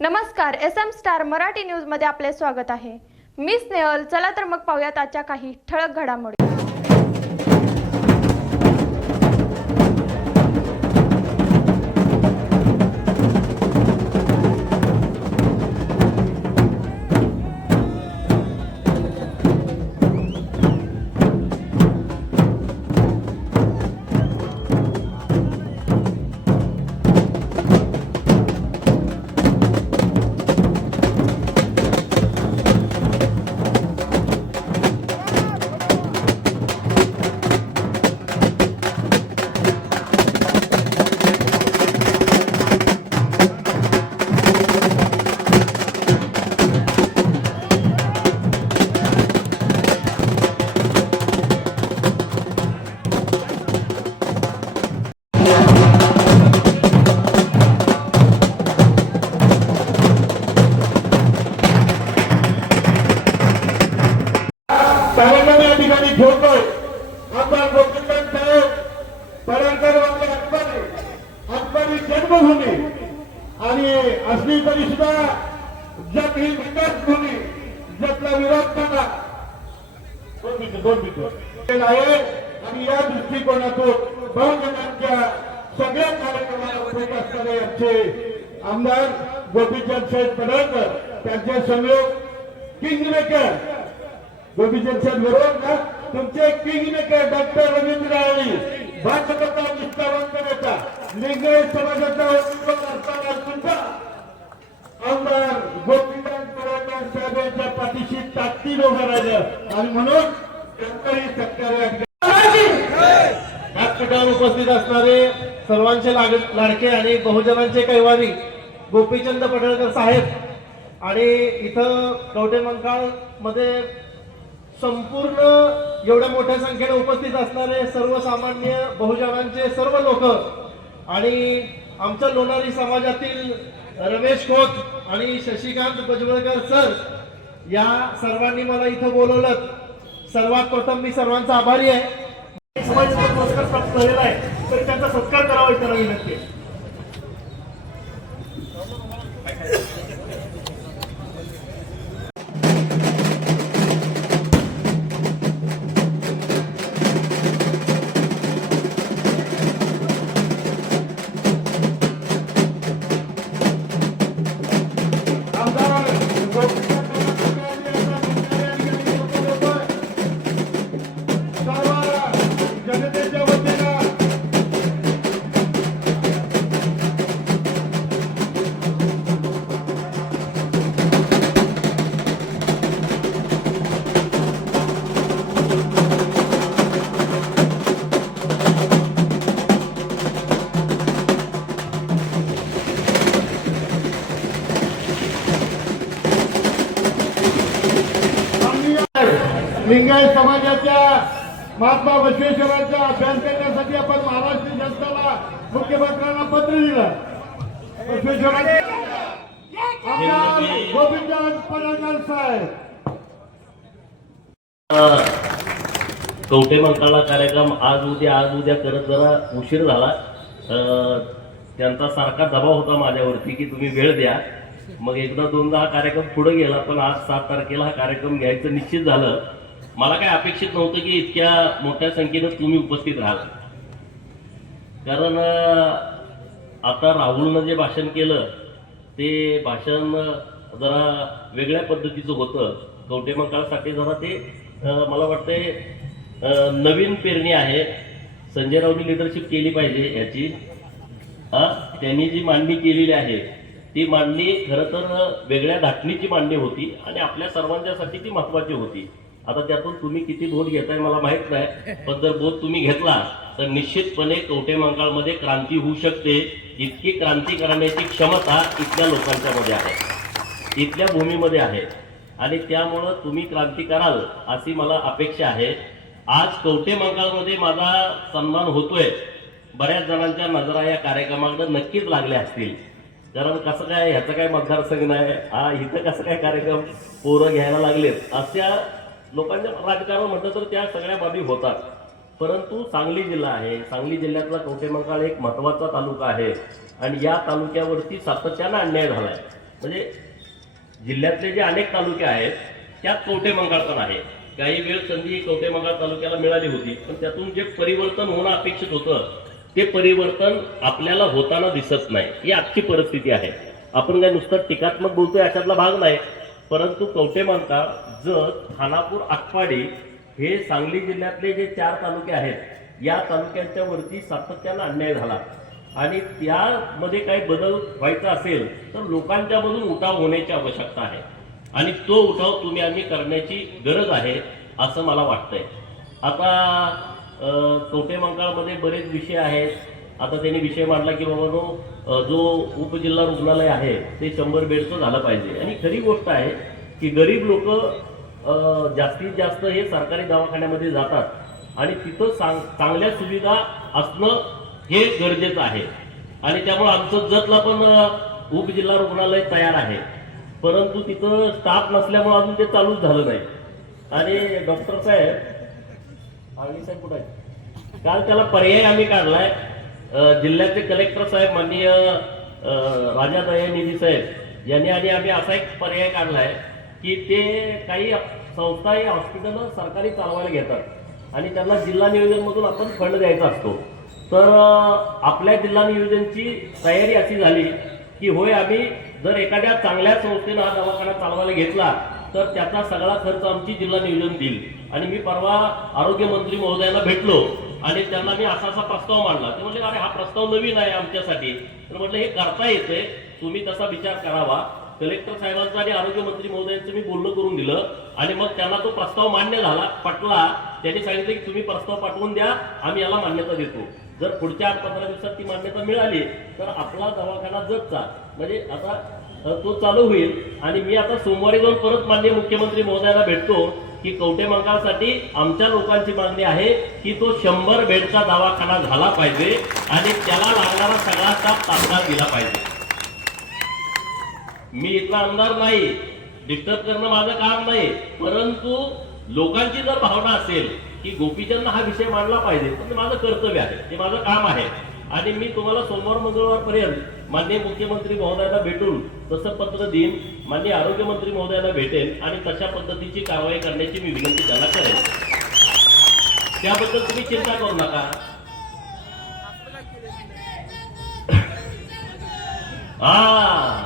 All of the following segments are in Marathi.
नमस्कार एस एम स्टार मराठी न्यूजमध्ये आपले स्वागत आहे. मी स्नेहल चला तर मग पाहूयात आजच्या काही ठळक घडामोडी. भाजपचा निष्ठावंत नेता लिंगायत समाजाचा उमेदवार असताना सुद्धा आमदार गोपीनाथ पडळकर साहेबांच्या पाठीशी ताकदीने उभं राहिलं. आणि म्हणून त्यांचाही सत्कार व्यासपीठावर उपस्थित असणारे सर्वांचे लाडके आणि बहुजनांचे कैवारी गोपीचंद पडळकर साहेब आणि इथं कवठे मंकाळमध्ये संपूर्ण एवढ्या मोठ्या संख्येने उपस्थित असणारे सर्वसामान्य बहुजनांचे सर्व लोक आणि आमच्या लोणारी समाजातील रमेश खोत आणि शशिकांत बजवळकर सर या सर्वांनी मला इथं बोलवलं सर्वात प्रथम मी सर्वांचा आभारी आहे समाज पुरस्कार प्राप्त झालेला आहे तर त्यांचा सत्कार करावा इतर विनंती आहे. लिंगायत समाजाच्या महात्मा बसवेश्वरांचा अभ्यास करण्यासाठी आपण महाराष्ट्र शासनाला मुख्यमंत्र्यांना पत्र दिलं. बसवेश्वरांचे आमदार पडळकर साहेब. कार्यक्रम आज उद्या आज उद्या करत जरा उशीर झाला. त्यांचा सारखा दबाव होता माझ्यावरती की तुम्ही वेळ द्या. मग एकदा दोनदा हा कार्यक्रम पुढे गेला पण आज सात तारखेला हा कार्यक्रम घ्यायचं निश्चित झालं. मला काय अपेक्षित नव्हतं की इतक्या मोठ्या संख्येनं तुम्ही उपस्थित राहाल. कारण आता राहुलनं जे भाषण केलं ते भाषण जरा वेगळ्या पद्धतीचं होतं. कवठे मंकाळसाठी जरा ते मला वाटते नवीन पेरणी आहे. संजय राऊनी लिडरशिप केली पाहिजे याची. हा त्यांनी जी मांडणी केलेली आहे ती मांडणी खरं तर वेगळ्या धाटणीची मांडणी होती आणि आपल्या सर्वांच्यासाठी ती महत्वाची होती. आता त्यातून तुम्ही किती बोध घेताय मला माहीत नाही पण जर बोध तुम्ही घेतला तर निश्चितपणे कवटे मंकाळमध्ये क्रांती होऊ शकते. इतकी क्रांती करण्याची क्षमता इथल्या लोकांच्या मध्ये आहे. इथल्या भूमीमध्ये आहे. आणि त्यामुळं तुम्ही क्रांती कराल अशी मला अपेक्षा आहे. आज कवटे मंकाळमध्ये माझा सन्मान होतोय. बऱ्याच जणांच्या नजरा या कार्यक्रमाकडे नक्कीच लागल्या असतील. कारण कसं काय ह्याचा काय मतदारसंघ नाही? हा इथं कसं काय कार्यक्रम पोरं घ्यायला लागलेत? अशा लोकांच्या राजकारण म्हटलं तर त्या सगळ्या बाबी होतात. परंतु सांगली जिल्हा आहे. सांगली जिल्ह्यातला कवठेमंकाळ एक महत्त्वाचा तालुका आहे. आणि या तालुक्यावरती सातत्यानं अन्याय झालाय. म्हणजे जिल्ह्यातले जे अनेक तालुके आहेत त्यात कवठे पण आहे. काही वेळ संधी कवठे तालुक्याला मिळाली होती पण त्यातून जे परिवर्तन होणं अपेक्षित होतं ते परिवर्तन आपल्याला होताना दिसत नाही. ही आजची परिस्थिती आहे. आपण काय नुसतं टीकात्मक बोलतोय याच्यातला भाग नाही. परंतु कवटे मंकाळ जत खानापूर आटपाडी हे सांगली जिल्ह्यातले जे चार तालुके आहेत या तालुक्यांच्या वरती सातत्यानं अन्याय झाला. आणि त्यामध्ये काही बदल व्हायचा असेल तर लोकांच्या मधून उठाव होण्याची आवश्यकता आहे. आणि तो उठाव तुम्ही आम्ही करण्याची गरज आहे असं मला वाटतंय. आता कवटे मंकाळमध्ये बरेच विषय आहेत. आता त्यांनी विषय मांडला की बाबानो जो उपजिल्हा रुग्णालय आहे ते शंभर बेडचं झालं पाहिजे. आणि खरी गोष्ट आहे की गरीब लोक जास्तीत जास्त हे सरकारी दवाखान्यामध्ये जातात. आणि तिथं सांग चांगल्या सुविधा असणं हे गरजेचं आहे. आणि त्यामुळे आमचं जतला पण उपजिल्हा रुग्णालय तयार आहे. परंतु तिथं स्टाफ नसल्यामुळे अजून ते चालूच झालं नाही. आणि डॉक्टर साहेब आळणी साहेब कुठे काल त्याला पर्याय आम्ही काढलाय. जिल्ह्याचे कलेक्टर साहेब माननीय राजा दयानिधी साहेब यांनी आणि आम्ही असा एक पर्याय काढलाय की ते काही संस्था हे हॉस्पिटल सरकारी चालवायला घेतात आणि त्यांना जिल्हा नियोजनमधून आपण फंड द्यायचा असतो. तर आपल्या जिल्हा नियोजनची तयारी अशी झाली की होय आम्ही जर एखाद्या चांगल्या संस्थेनं हा दवाखाना चालवायला घेतला तर त्याचा सगळा खर्च आमची जिल्हा नियोजन देईल. आणि मी परवा आरोग्यमंत्री महोदयांना भेटलो आणि त्यांना मी असा असा प्रस्ताव मांडला. ते म्हणले अरे हा प्रस्ताव नवीन आहे आमच्यासाठी. तर म्हटलं हे करता येते. तुम्ही तसा विचार करावा. कलेक्टर साहेबांचं आणि आरोग्यमंत्री महोदयांचं मी बोलणं करून दिलं आणि मग त्यांना तो प्रस्ताव मान्य झाला पटला. त्यांनी सांगितलं की तुम्ही प्रस्ताव पाठवून द्या आम्ही याला मान्यता देतो. जर पुढच्या आठ पंधरा दिवसात ती मान्यता मिळाली तर आपला दवाखाना जगचा. म्हणजे आता तो चालू होईल. आणि मी आता सोमवारी जाऊन परत माननीय मुख्यमंत्री महोदयाला भेटतो की कवटे मंकाळसाठी आमच्या लोकांची मागणी आहे की तो शंभर बेडचा दवाखाना झाला पाहिजे आणि त्याला लागणारा सगळा स्टाफ तात्काळ दिला पाहिजे. मी इथला आमदार नाही डिस्टर्ब करणं माझं काम नाही परंतु लोकांची जर भावना असेल की गोपीचंद हा विषय मांडला पाहिजे तर ते माझं कर्तव्य आहे ते माझं काम आहे. आणि मी तुम्हाला सोमवार मंगळवारपर्यंत माननीय मुख्यमंत्री महोदयाला भेटून तसं पत्र देईन माननीय आरोग्यमंत्री महोदयाला भेटेन आणि तशा पद्धतीची कारवाई करण्याची मी विनंती त्यांना करेन. त्याबद्दल तुम्ही चिंता करू नका. हा.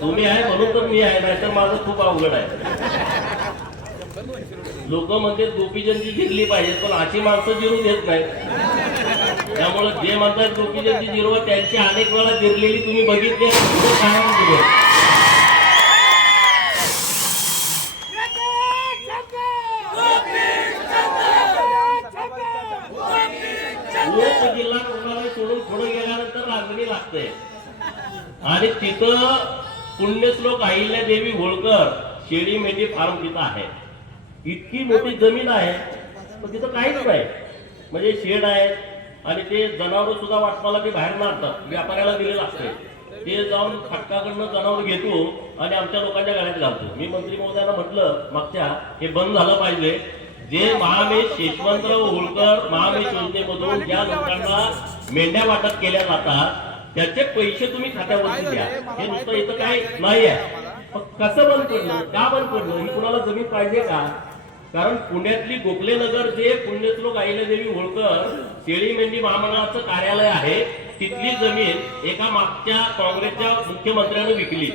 तुम्ही आहे म्हणून तर मी आहे नाहीतर माझं खूप अवघड आहे. लोक म्हणतात गोपीचंदची जिरली पाहिजे पण अशी माणसं जिरू देत नाहीत. त्यामुळे जे म्हणतात गोपीचंदची जिरव त्यांची अनेक वेळा जिरलेली तुम्ही बघितली जिल्हा रुग्णालय सोडून पुढे गेल्यानंतर रांगणी लागते. आणि तिथं पुण्यश्लोक अहिल्या देवी होळकर शेळी मेंढी फार्म तिथं आहे. इतकी मोठी जमीन आहे पण तिथं काहीच नाही. म्हणजे शेड आहे आणि ते जनावर सुद्धा वाटपाला ते बाहेर मारतात. व्यापाऱ्याला दिलेलं लागते. ते जाऊन फटकाकडनं जनावर घेतो आणि आमच्या लोकांच्या गाड्यात घालतो. मी मंत्री महोदयांना म्हटलं मागच्या हे बंद झालं पाहिजे. जे महामेश यशवंतराव होळकर महामेश योजनेमधून ज्या लोकांना मेंढ्या वाटप केल्या जातात त्याचे पैसे तुम्ही खात्यावरती द्या. हे नुसतं इथं काय नाही आहे. कसं बंद पडलं? का बंद पडलं? ही कुणाला जमीन पाहिजे का? कारण पुण्यातली गोखले नगर जे पुण्यश्लोक अहिल्यादेवी होळकर शेळी मेंढी महामंडळाचं कार्यालय आहे तिथली जमीन एका मागच्या काँग्रेसच्या मुख्यमंत्र्यानं विकली.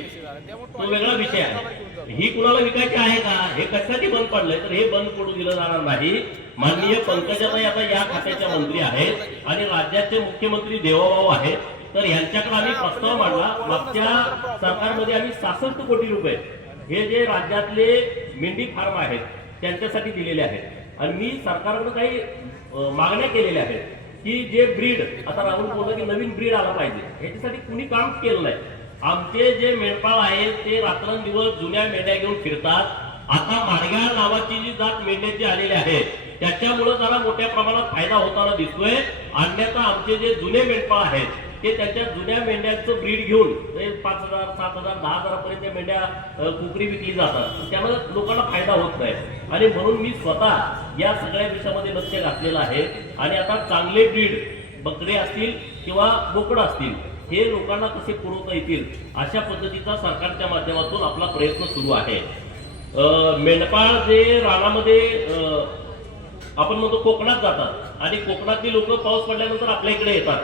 तो वेगळा विषय आहे. ही कुणाला विकायची आहे का? हे कशासाठी बंद पडलंय? तर हे बंद पडू दिलं जाणार नाही. माननीय पंकजाताई आता या खात्याच्या मंत्री आहेत आणि राज्याचे मुख्यमंत्री देवाभाऊ आहेत. तर यांच्याकडे आम्ही प्रस्ताव मांडला. मागच्या सरकारमध्ये आम्ही सहासष्ट कोटी रुपये हे जे राज्यातले मेंढी फार्म आहेत त्यांच्यासाठी दिलेले आहेत. आणि मी सरकारकडे काही मागण्या केलेल्या आहेत की जे ब्रीड आता राहुल बोललं की नवीन ब्रीड आला पाहिजे. ह्याच्यासाठी कुणी काम केलं नाही. आमचे जे मेंढपाळ आहेत ते रात्रंदिवस जुन्या मेंढ्या घेऊन फिरतात. आता माडगाळ नावाची जी जात मेंढ्याची आलेली आहे त्याच्यामुळे जरा मोठ्या प्रमाणात फायदा होताना दिसतोय. अन्यथा आमचे जे जुने मेंढपाळ आहेत ते त्यांच्या जुन्या मेंढ्यांचं ब्रीड घेऊन म्हणजे पाच हजार सात हजार दहा हजारापर्यंत त्या मेंढ्या कुकरी विकली जातात. त्यामुळे लोकांना फायदा होत नाही. आणि म्हणून मी स्वतः या सगळ्या विषयामध्ये लक्ष घातलेलं आहे. आणि आता चांगले ब्रीड बकरे असतील किंवा बोकडं असतील हे लोकांना कसे पुरवता येतील अशा पद्धतीचा सरकारच्या माध्यमातून आपला प्रयत्न सुरू आहे. मेंढपाळ जे रानामध्ये आपण म्हणतो कोकणात जातात. आणि कोकणातली लोक पाऊस पडल्यानंतर आपल्या इकडे येतात.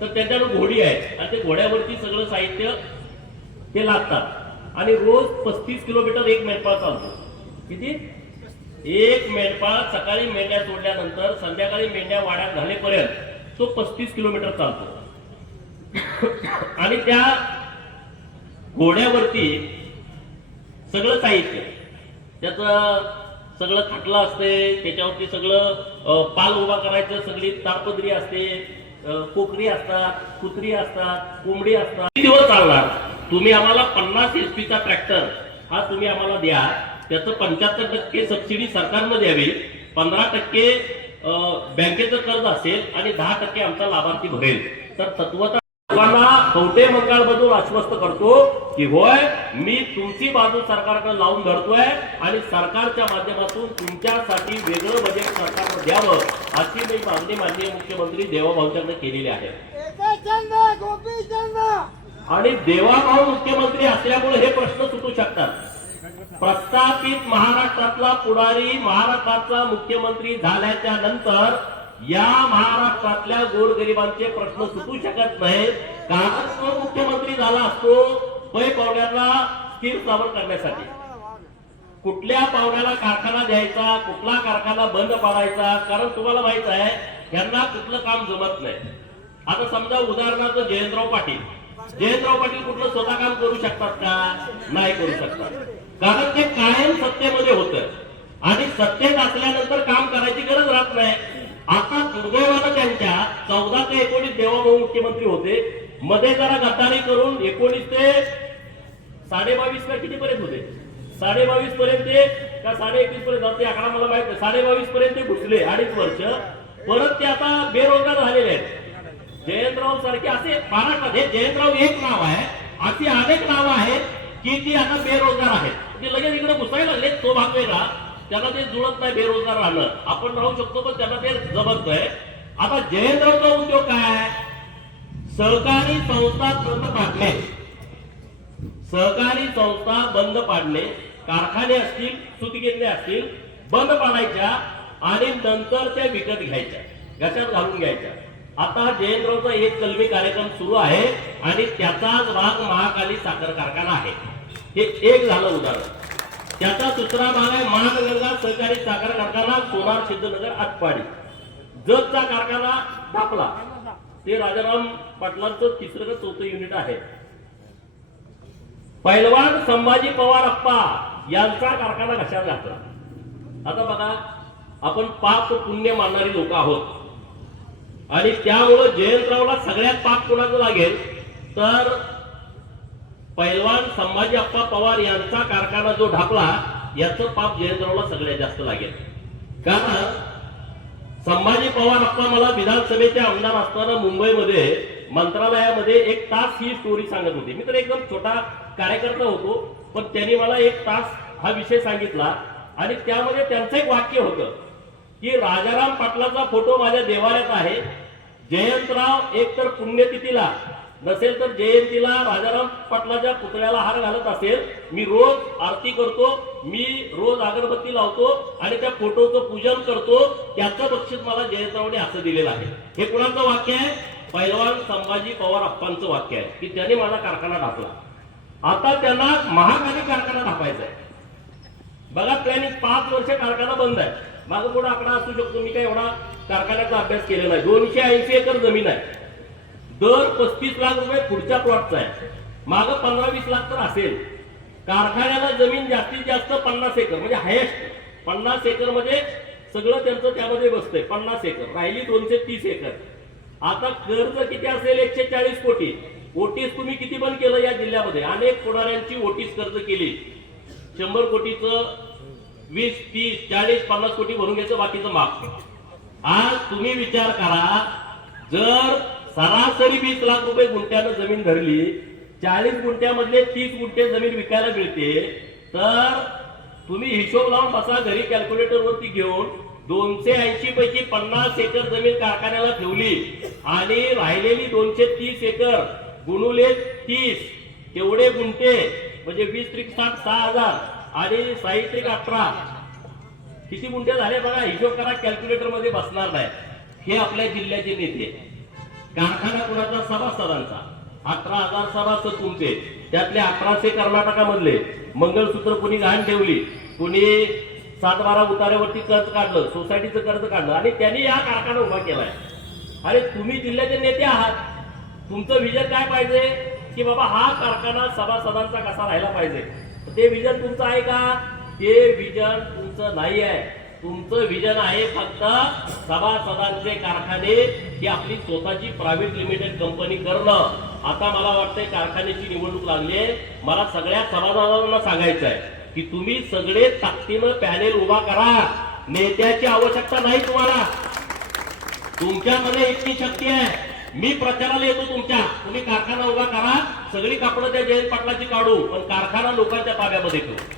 तर त्यांच्याकडे घोडी आहे आणि ते घोड्यावरती सगळं साहित्य ते लागतात. आणि रोज पस्तीस किलोमीटर एक मेंढपाळ चालतो. किती? एक मेंढपाळ सकाळी मेंढ्या सोडल्यानंतर संध्याकाळी मेंढ्या वाड्यात घालेपर्यंत तो पस्तीस किलोमीटर चालतो. आणि त्या घोड्यावरती सगळं साहित्य त्याचं सगळं खाटलं असते त्याच्यावरती सगळं पाल उभा करायचं सगळी तारपदरी असते कोकरी असतात कुत्री असतात कोंबडी असतात. किती दिवस चालणार? तुम्ही आम्हाला पन्नास एच पीचा ट्रॅक्टर हा तुम्ही आम्हाला द्या. त्याचं पंच्याहत्तर टक्के सबसिडी सरकारनं द्यावी पंधरा टक्के अं, बँकेचं कर्ज असेल आणि दहा टक्के आमचा लाभार्थी भरेल तर तत्वता लोकांना कवटे मंगळमधून आश्वस्त करतो की होय मी तुमची बाजू सरकारकडे लावून धरतोय आणि सरकारच्या माध्यमातून तुमच्यासाठी वेगळं बजेट सरकारनं द्यावं अशी मी मागणी माननीय मुख्यमंत्री देवाभाऊंच्याकडे केलेली आहे. आणि देवाभाऊ मुख्यमंत्री असल्यामुळे हे प्रश्न सुटू शकतात. प्रस्थापित महाराष्ट्रातला पुढारी महाराष्ट्राचा मुख्यमंत्री झाल्याच्यानंतर या महाराष्ट्रातल्या गोरगरिबांचे प्रश्न सुटू शकत नाहीत. कारण तो मुख्यमंत्री झाला असतो पै पावण्याला स्थिर स्थापन करण्यासाठी. कुठल्या पावण्याला कारखाना द्यायचा कुठला कारखाना बंद पाडायचा कारण तुम्हाला माहीत आहे यांना कुठलं काम जमत नाही. आता समजा उदाहरणार्थ जयंतराव पाटील. जयंतराव पाटील कुठलं स्वतः काम करू शकतात का? नाही करू शकतात. कारण ते कायम सत्तेमध्ये होत. आणि सत्तेत असल्यानंतर काम करायची गरज राहत नाही. आता दुर्दैवानं त्यांच्या चौदा ते एकोणीस देवाभाऊ मुख्यमंत्री होते. मध्ये जरा गद्दारी करून एकोणीस ते साडे बावीस का किती पर्यंत होते? साडे बावीस पर्यंत ते का साडे एकवीस पर्यंत जाते आकडा मला माहीत नाही. साडे बावीस पर्यंत ते घुसले अडीच वर्ष. परत ते आता बेरोजगार झालेले आहेत. जयंतराव सारखे असे महाराष्ट्रात हे जयंतराव एक नाव आहे. अशी अनेक नावं आहेत की ती आता बेरोजगार आहेत. ते लगेच इकडे घुसायला लागले तो भाग वेगळा. त्यांना ते जुळत नाही बेरोजगार राहिलं. आपण राहू शकतो पण त्यांना ते जमत नाही. आता जयेंद्रचा उद्योग काय सहकारी संस्था बंद पाडले सहकारी संस्था बंद पाडले कारखाने असतील सुतगिरणे असतील बंद पाडायच्या आणि नंतर त्या विकत घ्यायच्या घशात घालून घ्यायच्या. आता जयेंद्रचा एक कलमी कार्यक्रम सुरू आहे आणि त्याचाच भाग महाकाली साखर कारखाना आहे. हे एक झालं उदाहरण. त्याचा दुसरा भाग आहे महानगरला सहकारी साखर कारखाना सोनार सिद्धनगर आटपाडी. जतचा कारखाना दापला ते राजाराम पाटलांचं तिसरं चौथं युनिट आहे. पैलवान संभाजी पवार अप्पा यांचा कारखाना घशात घातला आता बघा आपण पाप पुण्य मानणारी लोक आहोत. आणि त्यामुळं जयंतरावला सगळ्यात पाप कोणाचं लागेल? तर पैलवान संभाजी अप्पा पवार यांचा कारखाना जो ढापला याचं पाप जयंतरावला सगळ्यात जास्त लागेल. कारण संभाजी पवार अप्पा मला विधानसभेचे आमदार असताना मुंबईमध्ये मंत्रालयामध्ये एक तास ही स्टोरी सांगत होती. मी तर एकदम छोटा कार्यकर्ता होतो पण त्यांनी मला एक तास हा विषय सांगितला आणि त्यामध्ये त्यांचं एक वाक्य होतं की राजाराम पाटलाचा फोटो माझ्या देवाऱ्यात आहे. जयंतराव एक तर पुण्यतिथीला नसेल तर जयंतीला राजाराम पाटलाच्या पुतळ्याला हार घालत असेल मी रोज आरती करतो मी रोज अगरबत्ती लावतो आणि त्या फोटोचं पूजन करतो त्याचं बक्षीस मला जयंतरावने असं दिलेलं आहे. हे कुणाचं वाक्य आहे? पैलवान संभाजी पवार अप्पांचं वाक्य आहे की त्याने माझा कारखाना टाकला आता त्यांना महाकाली कारखाना टाकायचा आहे. बघा प्लॅनिंग पाच वर्ष कारखाना बंद आहे. माझा पुढे आकडा असू शकतो मी काय एवढा कारखान्याचा अभ्यास केलेला आहे दोनशे ऐंशी एकर जमीन आहे. दर पस्तीस लाख रुपये पुढच्या प्लॉटचा आहे. माग पंधरा वीस लाख तर असेल. कारखान्याला जमीन जास्तीत जास्त पन्नास एकर म्हणजे हायेस्ट पन्नास एकरमध्ये सगळं त्यांचं त्यामध्ये बसतंय पन्नास एकर. राहिली दोनशे तीस एकर. आता कर्ज किती असेल? एकशे चाळीस कोटी. ओटीस तुम्ही किती पण केलं या जिल्ह्यामध्ये? अनेक पुढाऱ्यांची ओटीस कर्ज केली. शंभर कोटीचं वीस तीस चाळीस पन्नास कोटी भरून घ्यायचं बाकीचं माफ. आज तुम्ही विचार करा जर सरासरी वीस लाख रुपये गुंठ्यानं जमीन धरली चाळीस गुंठ्यामधले तीस गुंठे जमीन विकायला मिळते तर तुम्ही हिशोब लावून बसा घरी कॅल्क्युलेटर वरती घेऊन दोनशे ऐंशी पैकी पन्नास एकर जमीन कारखान्याला ठेवली आणि राहिलेली दोनशे तीस एकर गुणुले तीस तेवढे गुंठे म्हणजे वीस त्रिक साठ सहा हजार आणि साहित्रिक अठरा. किती गुंठे झाले बघा हिशोब करा कॅल्क्युलेटरमध्ये बसणार नाही. हे आपल्या जिल्ह्याचे नेते. कारखाना कुणाचा? सभासदांचा अठरा हजार सभासद तुमचे. त्यातले अठराशे कर्नाटकामधले मंगळसूत्र कुणी घाण ठेवली? कुणी सात बारा उतार्यावरती कर्ज काढलं? सोसायटीचं कर्ज काढलं. आणि त्यांनी हा कारखाना उभा केलाय. अरे तुम्ही जिल्ह्याचे नेते आहात. तुमचं विजन काय पाहिजे? की बाबा हा कारखाना सभासदांचा कसा राहिला पाहिजे? ते विजन तुमचं आहे का? ते विजन तुमचं नाही आहे. तुमचं विजन आहे फक्त सभासदांचे कारखाने ही आपली स्वतःची प्रायव्हेट लिमिटेड कंपनी करणं. आता मला वाटतंय कारखान्याची निवडणूक लागली आहे. मला सगळ्या सभासदांना सांगायचं आहे की तुम्ही सगळे ताकदीनं पॅनेल उभा करा. नेत्याची आवश्यकता नाही तुम्हाला. तुमच्यामध्ये इतकी शक्ती आहे. मी प्रचाराला येतो तुमच्या. तुम्ही कारखाना उभा करा. सगळी कापडं त्या जयंत पाटलाची काढू. पण कारखाना लोकांच्या ताब्यामध्ये ठेवू.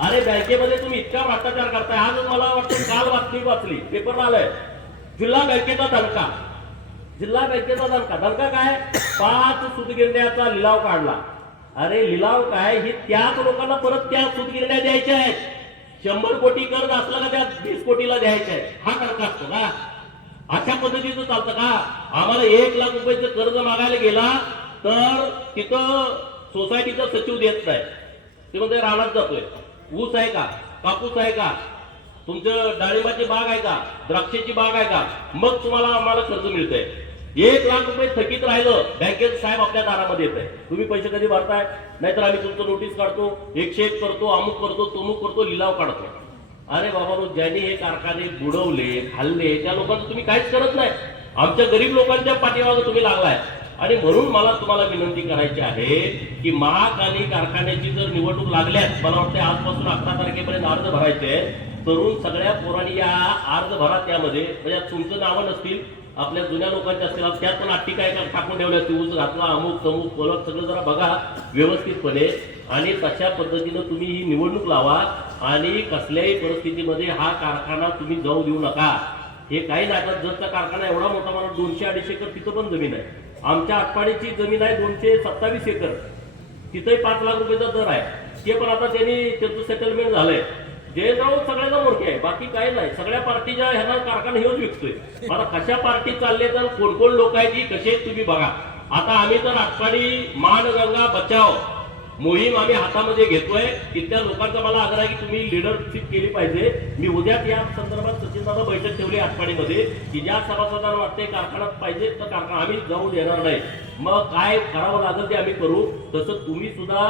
अरे बँकेमध्ये तुम्ही इतका भ्रष्टाचार करताय. आज मला वाटतं काल बातमी वाचली पेपर आलंय. जिल्हा बँकेचा दणका. जिल्हा बँकेचा दणका. दणका काय? पाच सुतगिरण्याचा लिलाव काढला. अरे लिलाव काय? हे त्याच लोकांना परत त्या सुतगिरण्या द्यायच्या आहेत. शंभर कोटी कर्ज असलं का त्या वीस कोटीला द्यायचे आहे हा दणका असतो का? अशा पद्धतीचं चालतं का? आम्हाला एक लाख रुपयाचं कर्ज मागायला गेला तर तिथं सोसायटीचा सचिव देत नाही. ते म्हणजे रानात जातोय. ऊस आहे का? कापूस आहे का? तुमचं डाळिंबाची बाग आहे का? द्राक्षाची बाग आहे का? मग तुम्हाला आम्हाला कर्ज मिळतंय. एक लाख रुपये थकीत राहिलं बँकेत साहेब आपल्या दारामध्ये येत आहे तुम्ही पैसे कधी भरताय? नाहीतर आम्ही तुमचं नोटीस काढतो एकशे एक करतो अमुक करतो तमुक करतो लिलाव काढतो. अरे बाबा ज्यांनी हे कारखाने बुडवले खाल्ले त्या लोकांचं तुम्ही काहीच करत नाही. आमच्या गरीब लोकांच्या पाठीमागं तुम्ही लागलाय. आणि म्हणून मला तुम्हाला विनंती करायची आहे की महाकाली कारखान्याची जर निवडणूक लागल्यास मला वाटतं आजपासून अकरा तारखेपर्यंत अर्ज भरायचे तरुण सगळ्या पोरांनी या अर्ज भरा त्यामध्ये. म्हणजे तुमचं नावं नसतील आपल्या जुन्या लोकांच्या असतील त्यात पण अट्टी काय टाकून ठेवल्या असतील ऊस घातला अमुक तमुक पलक सगळं जरा बघा व्यवस्थितपणे. आणि तशा पद्धतीनं तुम्ही ही निवडणूक लावा आणि कसल्याही परिस्थितीमध्ये हा कारखाना तुम्ही जाऊ देऊ नका. हे काही नाही आता जरचा कारखाना एवढा मोठा मला दोनशे अडीचशे एकर तिथं पण जमीन आहे. आमच्या आटपाडीची जमीन आहे दोनशे सत्तावीस एकर. तिथंही पाच लाख रुपयाचा दर आहे. ते पण आता त्यांनी त्यांचं सेटलमेंट झालंय. जयंतराव सगळ्याचा मोठे आहे. बाकी काही नाही. सगळ्या पार्टीच्या ह्याला कारखाना हेच विकतोय. आता कशा पार्टी चालले तर कोण कोण लोक आहेत की कसे आहेत तुम्ही बघा. आता आम्ही तर आटपाडी महानगंगा बचाव मोहीम आम्ही हातामध्ये घेतोय. इथल्या लोकांचा मला आग्रह आहे की तुम्ही लिडरशिप केली पाहिजे. मी उद्याच या संदर्भात सचिनदादा बैठक ठेवली आठवडीमध्ये की ज्या सभासदांना वाटते कारखान्यात पाहिजे तर कारखाना आम्ही जाऊन देणार नाही. मग काय करावं लागेल ते आम्ही करू. तसं तुम्ही सुद्धा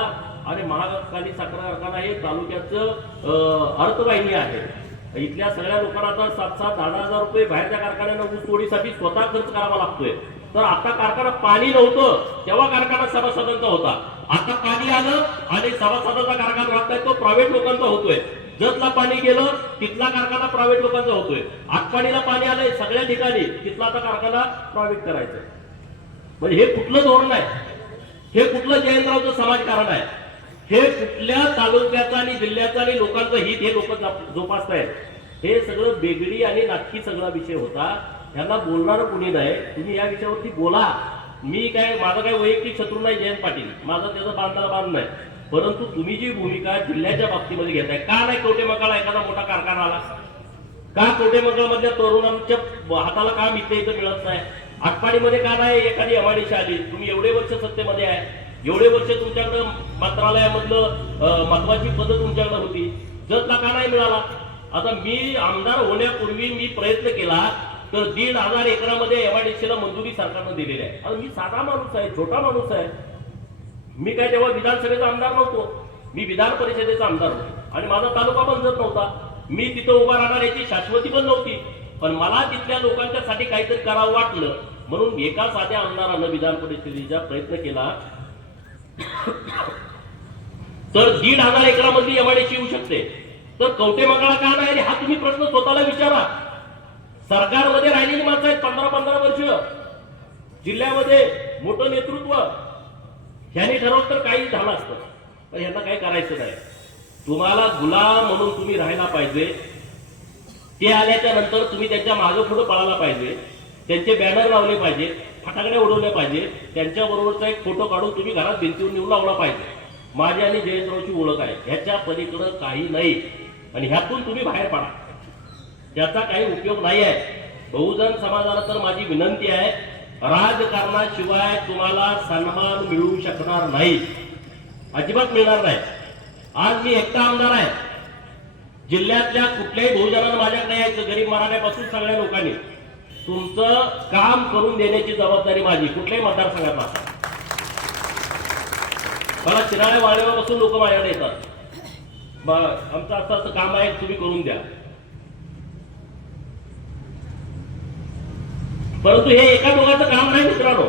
आणि महाकाली साखर कारखाना हे तालुक्याचं अर्थवाहिनी आहे. इथल्या सगळ्या लोकांना आता सात सात दहा दहा हजार रुपये बाहेरच्या कारखान्याला ऊस तोडीसाठी स्वतः खर्च करावा लागतोय. तर आता कारखाना पाणी नव्हतं तेव्हा कारखाना सभासदांचा होता. आता पाणी आलं आणि सभासदाचा कारखाना वाटताय तो प्रायव्हेट लोकांचा होतोय. जतला पाणी गेलं तिथला कारखाना प्रायव्हेट लोकांचा होतोय. आटपाडीला पाणी आलंय सगळ्या ठिकाणी तिथला आता कारखाना प्रायव्हेट करायचा म्हणजे हे कुठलं धोरण आहे? हे कुठलं जयंतरावचं समाजकारण आहे? हे कुठल्या तालुक्याचा आणि जिल्ह्याचा आणि लोकांचं हित हे लोक जोपासत आहेत हे सगळं बेगडी आणि नाटकी सगळा विषय होता. ह्यांना बोलणारं कुणी नाही. तुम्ही या विषयावरती बोला. मी काय माझा काय वैयक्तिक शत्रू नाही जयंत पाटील. माझा त्याचं बांधाला बांध नाही. परंतु तुम्ही जी भूमिका जिल्ह्याच्या बाबतीमध्ये घेताय का नाही कोटे मकाला एखादा मोठा कारखाना आला? का कोटे मधल्या तरुणांच्या हाताला काम इथे इथं मिळत नाही? आटपाडीमध्ये का नाही एखादी अमाडीशी आली? तुम्ही एवढे वर्ष सत्तेमध्ये आहे. एवढे वर्ष तुमच्याकडं मंत्रालयामधलं महत्वाची पदं तुमच्याकडे होती. जतला का नाही मिळाला? आता मी आमदार होण्यापूर्वी मी प्रयत्न केला तर दीड हजार एकरामध्ये एमआयडीसीला मंजुरी सरकारनं दिलेली आहे. आता मी साधा माणूस आहे छोटा माणूस आहे. मी काय तेव्हा विधानसभेचा आमदार नव्हतो. मी विधान परिषदेचा आमदार होतो. आणि माझा तालुका पण जत नव्हता. मी तिथं उभा राहणार याची शाश्वती पण नव्हती. पण मला तिथल्या लोकांच्यासाठी काहीतरी करावं वाटलं. म्हणून एका साध्या आमदारानं विधान परिषदेचा प्रयत्न केला. तर दीड हजार एकरामधली एमआयडीसी येऊ शकते. तर कवटे मंगळा का नाही हा तुम्ही प्रश्न स्वतःला विचारा. सरकारमध्ये राहिलेली माणसं आहेत पंधरा पंधरा वर्ष. जिल्ह्यामध्ये मोठं नेतृत्व. ह्यांनी ठरवलं तर काही झालं असतं. पण ह्यांना काही करायचं नाही. तुम्हाला गुलाम म्हणून तुम्ही राहायला पाहिजे. ते आल्याच्यानंतर तुम्ही त्यांच्या मागं पुढे पळायला पाहिजे. त्यांचे बॅनर लावले पाहिजे फटाकडे उडवले पाहिजे. त्यांच्याबरोबरचा एक फोटो काढून तुम्ही घरात भिंतीवर नेऊन लावला पाहिजे. माझी आणि जयंतरावची ओळख आहे. ह्याच्या पलीकडं काही नाही. आणि ह्यातून तुम्ही बाहेर पडा. त्याचा काही उपयोग नाही आहे. बहुजन समाजाला तर माझी विनंती आहे राजकारणाशिवाय तुम्हाला सन्मान मिळू शकणार नाही. अजिबात मिळणार नाही. आज मी एकटा आमदार आहे. जिल्ह्यातल्या कुठल्याही बहुजनानं माझ्याकडे यायचं गरीब मराठ्यापासून सगळ्या लोकांनी. तुमचं काम करून देण्याची जबाबदारी माझी कुठल्याही मतदारसंघात असा मला चिराळे वाळव्यापासून लोक माझ्याकडे येतात. आमचं असं असं काम आहे तुम्ही करून द्या. परंतु हे एका दोघांचं काम नाही मित्रांनो.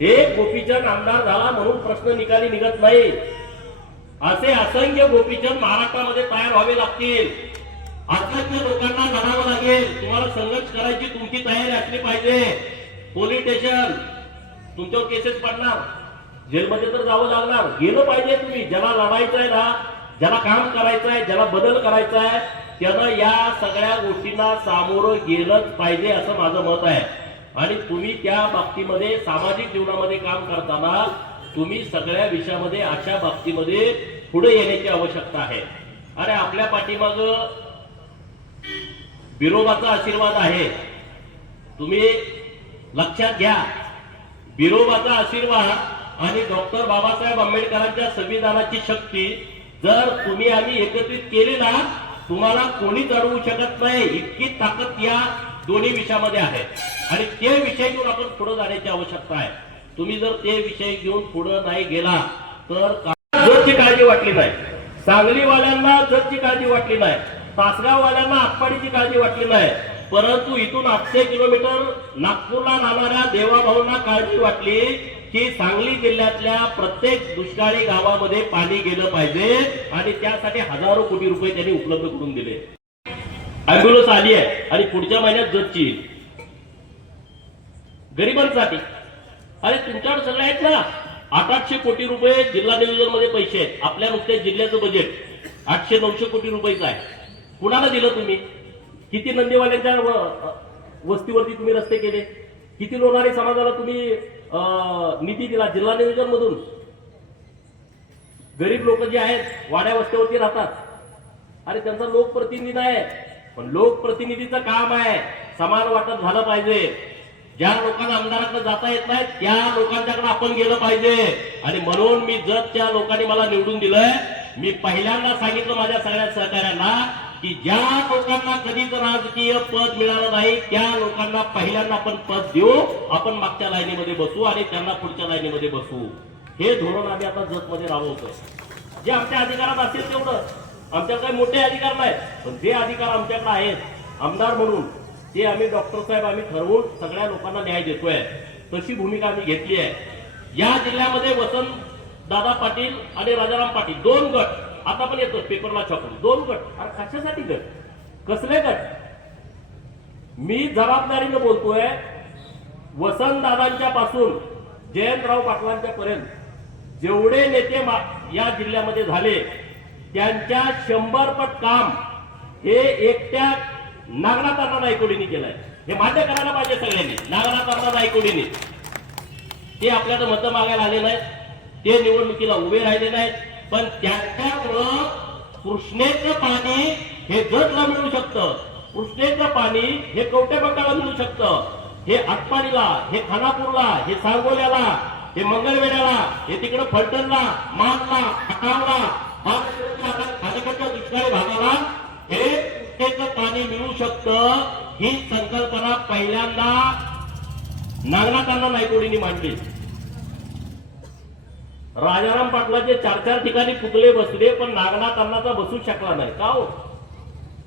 हे गोपीचंद आमदार झाला म्हणून प्रश्न निकाली निघत नाही. असे असंख्य गोपीचंद महाराष्ट्रामध्ये तयार व्हावे लागतील. आत्महत्या लोकांना म्हणावं लागेल तुम्हाला संघर्ष करायची तुमची तयारी असली पाहिजे. पोलीस स्टेशन तुमच्यावर केसेस पडणार. जेलमध्ये तर जावं लागणार. गेलं पाहिजे तुम्ही. ज्याला लढायचं आहे ना ज्याला काम करायचं आहे ज्याला बदल करायचा आहे त्यानं या सगळ्या गोष्टींना सामोरं गेलंच पाहिजे असं माझं मत आहे. आणि तुम्ही त्या बाबतीमध्ये सामाजिक जीवनामध्ये काम करताना तुम्ही सगळ्या विषयामध्ये अशा बाबतीमध्ये पुढे येण्याची आवश्यकता आहे. अरे आपल्या पाठीमागं बिरोबाचा आशीर्वाद आहे. तुम्ही लक्षात घ्या बिरोबाचा आशीर्वाद आणि डॉक्टर बाबासाहेब आंबेडकरांच्या संविधानाची शक्ती जर तुम्ही आम्ही एकत्रित केली ना तुम्हाला कोणीच अडवू शकत नाही. इतकी ताकद या दोन्ही विषयामध्ये आहे. आणि ते विषय घेऊन आपण पुढे जाण्याची आवश्यकता आहे. तुम्ही जर ते विषय घेऊन पुढे नाही गेला तर जरची काळजी वाटली नाही. सांगलीवाल्यांना जरची काळजी वाटली नाही. तासगाववाल्यांना आटपाडीची काळजी वाटली नाही. परंतु इथून आठशे किलोमीटर नागपूरला जाणाऱ्या देवाभाऊंना काळजी वाटली की सांगली जिल्ह्यातल्या प्रत्येक दुष्काळी गावामध्ये पाणी गेलं पाहिजे आणि त्यासाठी हजारो कोटी रुपये त्यांनी उपलब्ध करून दिले. अँब्युलन्स आली आहे आणि पुढच्या महिन्यात जगची गरिबांसाठी. अरे तुमच्याकडे सगळे आहेत ना? आठ आठशे कोटी रुपये जिल्हा नियोजनमध्ये पैसे आहेत. आपल्या नुकत्या जिल्ह्याचं बजेट आठशे नऊशे कोटी रुपयेच आहे. कुणाला दिलं तुम्ही? किती नंदीवाल्यांच्या वस्तीवरती तुम्ही रस्ते केले? किती लोणारे समाजाला तुम्ही अं, निधी दिला जिल्हा नियोजन मधून गरीब लोक जे आहेत वाड्या वस्त्यावरती राहतात. अरे त्यांचा लोकप्रतिनिधी आहे. पण लोकप्रतिनिधीचं काम आहे. समान वाटप झालं पाहिजे. ज्या लोकांना आमदाराकडे जाता येत नाही त्या लोकांच्याकडे आपण गेलं पाहिजे. आणि म्हणून मी जर त्या लोकांनी मला निवडून दिलंय. मी पहिल्यांदा सांगितलं माझ्या सगळ्या सहकाऱ्यांना की ज्या लोकांना कधीच राजकीय पद मिळालं नाही त्या लोकांना पहिल्यांदा आपण पद देऊ आपण मागच्या लाईनीमध्ये बसू आणि त्यांना पुढच्या लाईनीमध्ये बसवू हे धोरण आम्ही आता जगमध्ये राबवतो जे आमच्या अधिकारात असेल तेवढं. आमच्याकडे काही मोठे अधिकार नाही पण जे अधिकार आमच्याकडे आहेत आमदार म्हणून ते आम्ही डॉक्टर साहेब आम्ही ठरवून सगळ्या लोकांना न्याय देतोय. तशी भूमिका आम्ही घेतली आहे. या जिल्ह्यामध्ये वसंत दादा पाटील आणि राजाराम पाटील दोन गट आता पण येतो पेपरला छापून दोन गट. अरे कशासाठी गट? कसले गट? मी जबाबदारीनं बोलतोय वसंत दादांच्या पासून जयंतराव पाटलांच्या पर्यंत जेवढे नेते मा- या जिल्ह्यामध्ये झाले त्यांच्या शंभर पट काम हे एकट्या नागनाथांना नायकोडीने केलंय. हे मान्य करायला पाहिजे सगळ्यांनी. नागनाथांना नायकोडीने ते आपल्याला मतं मागायला आले नाहीत. ते निवडणुकीला उभे राहिले नाहीत. पण त्यांच्यामुळं कृष्णेचं पाणी हे जगला मिळू शकतं. कृष्णेचं पाणी हे कवटे बंगाला मिळू शकतं. हे आटपाडीला हे खानापूरला हे सांगोल्याला हे मंगळवेड्याला हे तिकडं फलटणला मानला खटावला खालीकडच्या दुष्काळी भागाला हे कृष्णेचं पाणी मिळू शकतं ही संकल्पना पहिल्यांदा नागनाथांना नायकोडींनी मांडली. राजाराम पाटलाचे चार चार ठिकाणी पुतळे बसले पण नागनाथ करण्याचा बसू शकला नाही. का हो?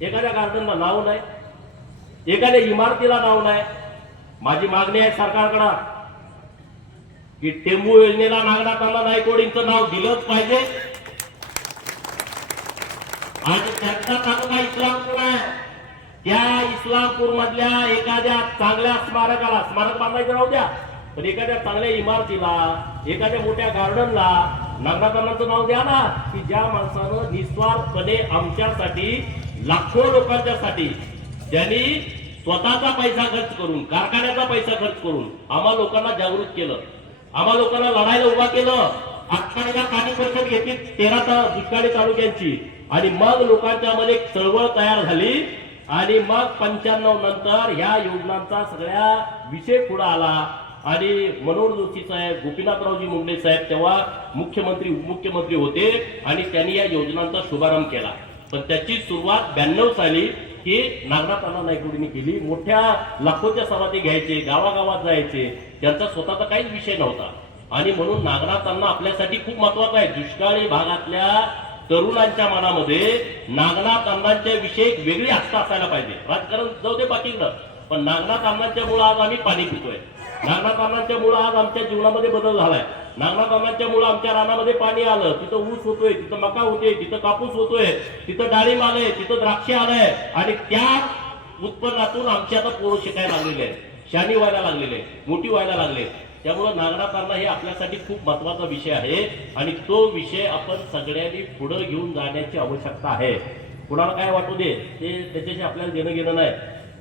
एखाद्या गार्डनला नाव नाही. एखाद्या इमारतीला नाव नाही. माझी मागणी आहे सरकारकडं की टेंबू योजनेला नागनाथांना नायकोडींचं नाव दिलंच पाहिजे. आणि त्यांचा तालुका इस्लामपूर आहे. त्या इस्लामपूर मधल्या एखाद्या चांगल्या स्मारकाला स्मारक बांधायचं राहू द्या. पण एखाद्या चांगल्या इमारतीला एखाद्या मोठ्या गार्डनला नागनाथांनाचं नाव द्या ना की ज्या माणसानं निस्वार्थपणे आमच्यासाठी लाखो लोकांच्यासाठी ज्यांनी स्वतःचा पैसा खर्च करून कारखान्याचा पैसा खर्च करून आम्हा लोकांना जागृत केलं. आम्हा लोकांना लढायला उभा केलं. आजकालच्या काही परिषद घेतली तेरा ता- दुष्काळी तालुक्यांची. आणि मग लोकांच्या मध्ये एक चळवळ तयार झाली. आणि मग पंच्याण्णव नंतर ह्या योजनांचा सगळ्या विषय पुढे आला. आणि मनोहर जोशी साहेब गोपीनाथरावजी मुंडे साहेब तेव्हा मुख्यमंत्री उपमुख्यमंत्री होते आणि त्यांनी या योजनांचा शुभारंभ केला. पण त्याची सुरुवात ब्याण्णव साली ही नागनाथाना नायकुडींनी केली. मोठ्या लाखोच्या सभाती घ्यायचे गावागावात जायचे. त्यांचा स्वतःचा काहीच विषय नव्हता. आणि म्हणून नागनाथांना आपल्यासाठी खूप महत्त्वाचा आहे. दुष्काळी भागातल्या तरुणांच्या मनामध्ये नागनाथ अण्णांच्या विषयी एक वेगळी आस्था असायला पाहिजे. राजकारण जाऊ दे बाकीकडं पण नागनाथ अण्णांच्या मुळे आज आम्ही पाणी पितोय. नागनाथ मुळे आज आमच्या जीवनामध्ये बदल झालाय. नागनाथ मुळे आमच्या रानामध्ये पाणी आलं. तिथं ऊस होतोय तिथं मका होतोय तिथं कापूस होतोय तिथं डाळिंब आलंय तिथं द्राक्षे आलंय. आणि त्या उत्पन्नातून आमची आता पोरं शिकायला लागलेले आहेत. शानी व्हायला लागलेले मोठी व्हायला लागले त्यामुळं नागनाथ हे आपल्यासाठी खूप महत्त्वाचा विषय आहे. आणि तो विषय आपण सगळ्यांनी पुढे घेऊन जाण्याची आवश्यकता आहे. कुणाला काय वाटू दे ते त्याच्याशी आपल्याला देणं घेणं नाही.